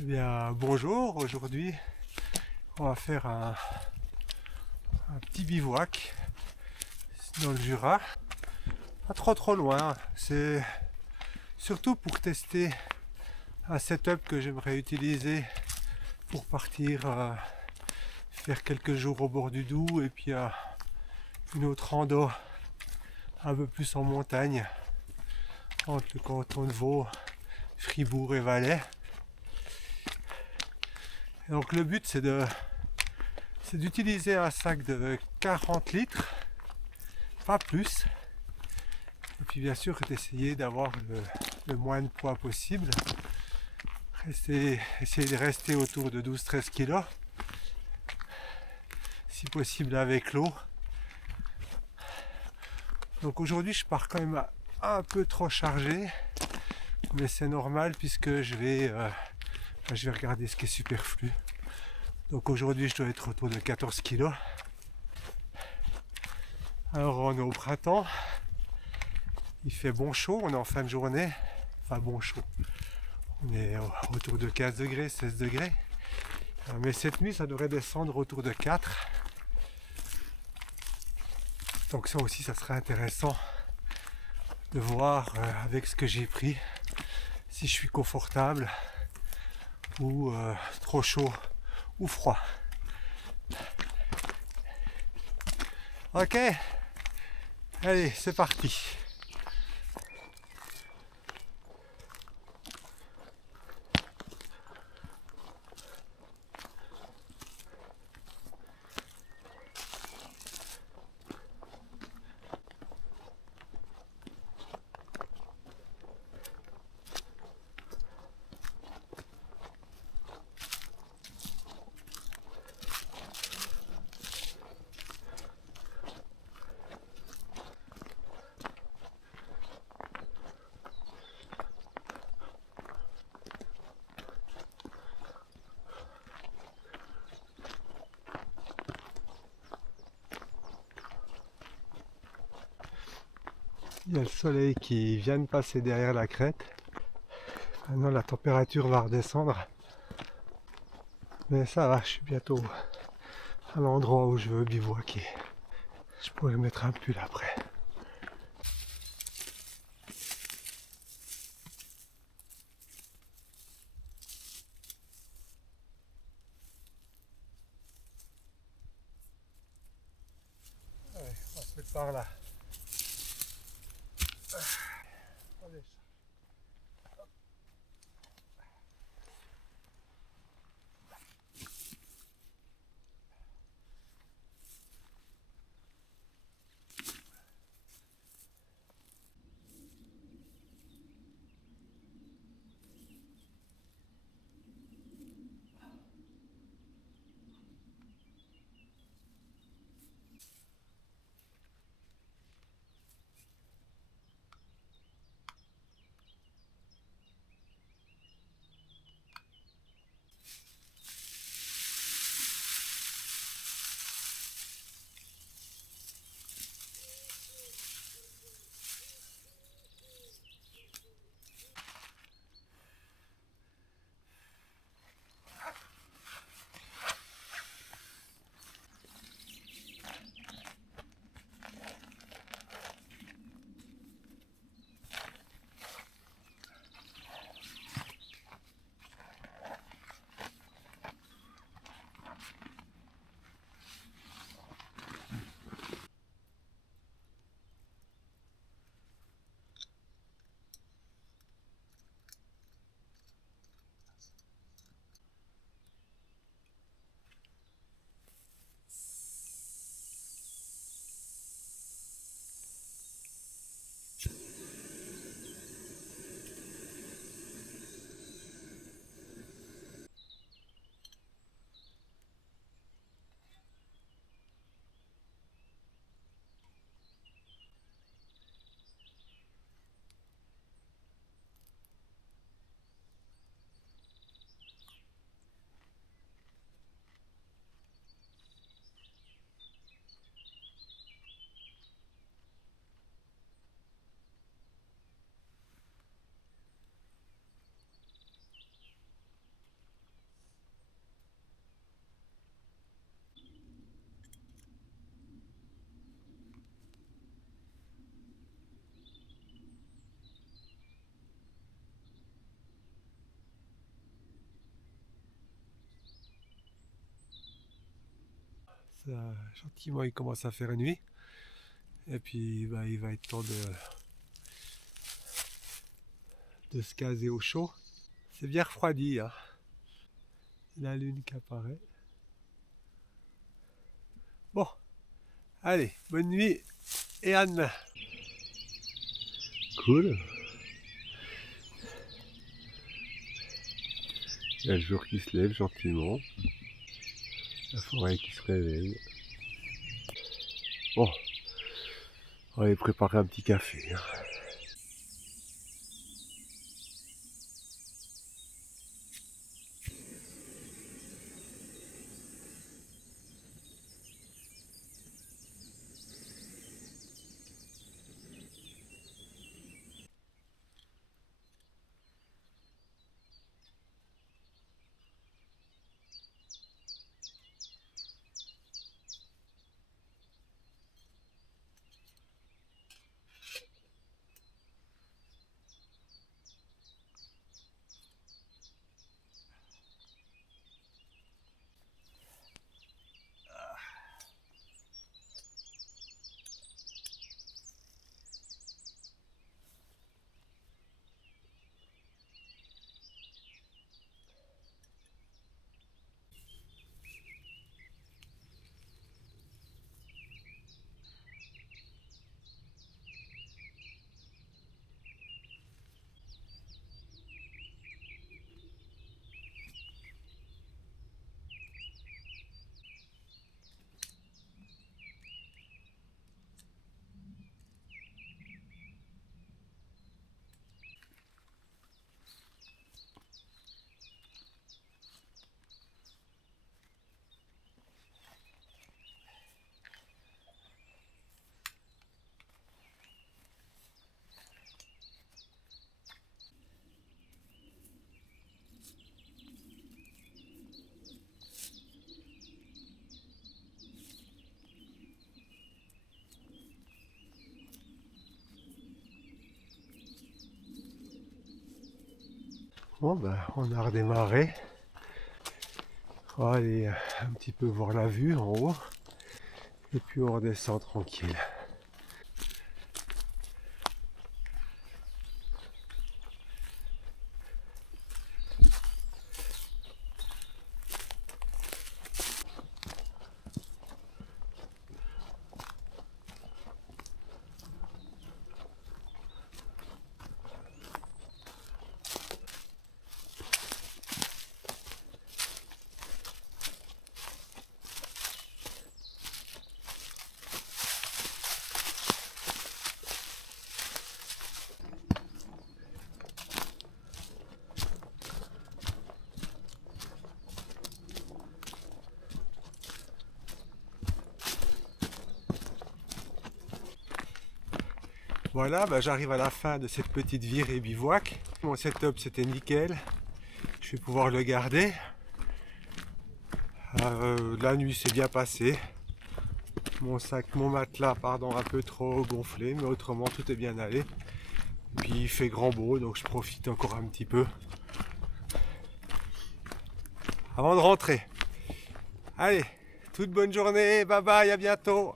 Eh bien, bonjour, aujourd'hui on va faire un petit bivouac dans le Jura, pas trop loin, c'est surtout pour tester un setup que j'aimerais utiliser pour partir faire quelques jours au bord du Doubs et puis une autre rando un peu plus en montagne entre le canton de Vaud, Fribourg et Valais. Et donc le but c'est d'utiliser un sac de 40 litres, pas plus. Et puis bien sûr d'essayer d'avoir le moins de poids possible. Essayer de rester autour de 12-13 kg, si possible avec l'eau. Donc aujourd'hui je pars quand même un peu trop chargé, mais c'est normal puisque je vais regarder ce qui est superflu. Donc aujourd'hui je dois être autour de 14 kg. Alors on est au printemps, il fait bon chaud, on est en fin de journée, enfin bon chaud, on est autour de 15 degrés, 16 degrés, mais cette nuit ça devrait descendre autour de 4. Donc ça aussi ça serait intéressant de voir avec ce que j'ai pris si je suis confortable ou trop chaud ou froid. Ok, allez c'est parti. Il y a le soleil qui vient de passer derrière la crête. Maintenant la température va redescendre. Mais ça va, je suis bientôt à l'endroit où je veux bivouaquer. Je pourrais mettre un pull après. Allez, on va se mettre par là. Allez. gentiment il commence à faire nuit. Et puis bah, il va être temps de se caser au chaud. C'est bien refroidi, hein. La lune qui apparaît. Bon, allez, bonne nuit et à demain. Cool. Il y a le jour qui se lève gentiment. La forêt qui se réveille. Bon, on va aller préparer un petit café, hein. Bon ben on a redémarré. On va aller un petit peu voir la vue en haut. Et puis on redescend tranquille. Voilà, bah j'arrive à la fin de cette petite virée bivouac. Mon setup c'était nickel. Je vais pouvoir le garder. La nuit s'est bien passée. Mon matelas, pardon, un peu trop gonflé, mais autrement tout est bien allé. Puis il fait grand beau, donc je profite encore un petit peu avant de rentrer. Allez, toute bonne journée, bye bye, à bientôt.